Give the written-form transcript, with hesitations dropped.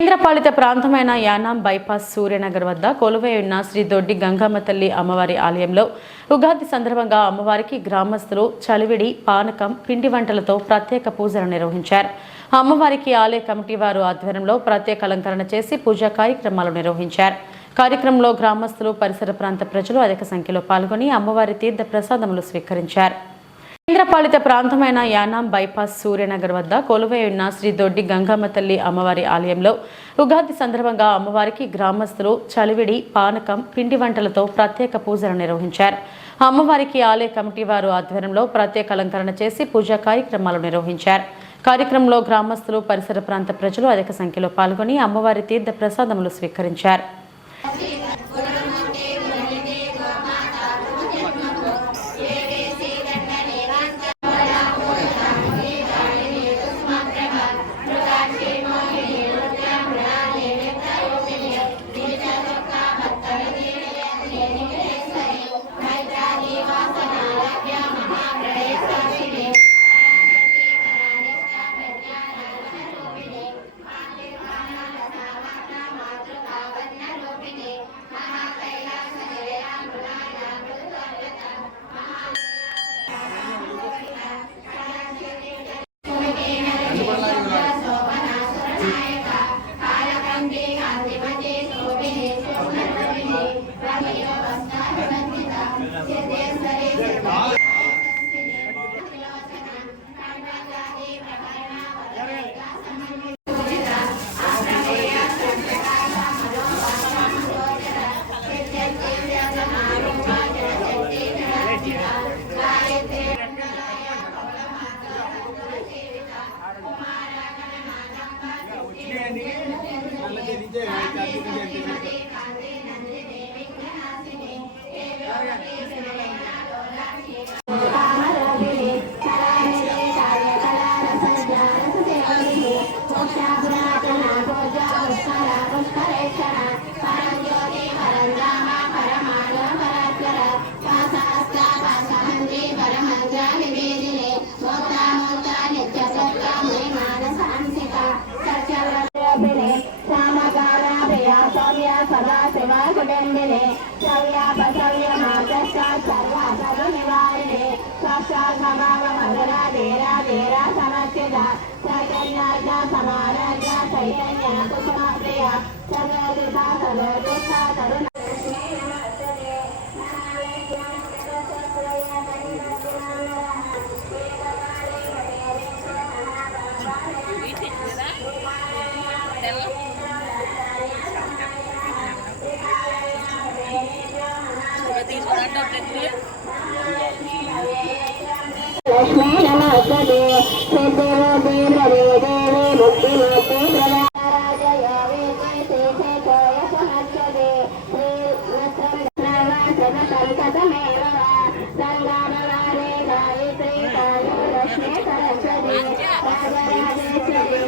కేంద్రపాలిత ప్రాంతమైన యానాం బైపాస్ సూర్యనగర్ వద్ద కొలువై ఉన్న శ్రీ దొడ్డి గంగమ్మ తల్లి అమ్మవారి ఆలయంలో ఉగాది సందర్భంగా అమ్మవారికి గ్రామస్తులు చలివిడి పానకం పిండి వంటలతో ప్రత్యేక పూజలు నిర్వహించారు. అమ్మవారికి ఆలయ కమిటీ వారు ఆధ్వర్యంలో ప్రత్యేక అలంకరణ చేసి పూజా కార్యక్రమాలు నిర్వహించారు. కార్యక్రమంలో గ్రామస్తులు పరిసర ప్రాంత ప్రజలు అధిక సంఖ్యలో పాల్గొని అమ్మవారి తీర్థ ప్రసాదములు స్వీకరించారు. కేంద్రపాలిత ప్రాంతమైన యానాం బైపాస్ సూర్యనగర్ వద్ద కొలువై ఉన్న శ్రీ దొడ్డి గంగమ్మ తల్లి అమ్మవారి ఆలయంలో ఉగాది సందర్భంగా అమ్మవారికి గ్రామస్తులు చలివిడి పానకం పిండి వంటలతో ప్రత్యేక పూజలు నిర్వహించారు. అమ్మవారికి ఆలయ కమిటీ వారు ఆధ్వర్యంలో ప్రత్యేక అలంకరణ చేసి పూజా కార్యక్రమాలు నిర్వహించారు. కార్యక్రమంలో గ్రామస్తులు పరిసర ప్రాంత ప్రజలు అధిక సంఖ్యలో పాల్గొని అమ్మవారి తీర్థ ప్రసాదములు స్వీకరించారు. सदा शिवा कुटुंबिने शौर्यापशौर्य मातस्ता सर्वा सर्व निवारिणे साक्षात् भगव मधुरा धीरा धीरा समर्चिता चैतन्याज्ञा समाराज्ञा चैतन्य कुसुमा प्रिया सर्वोदिता सर्वोदिता तरुण लक्ष्मी नमस्ते सिद्धिरो देवी देवी बुद्धिमते प्रदाराजय वेदे ते जय सहस्रे श्री नत्रम संततमेव संगामवारे गायत्री कायो लक्ष्मी सरस्वती राजराजेश्वरी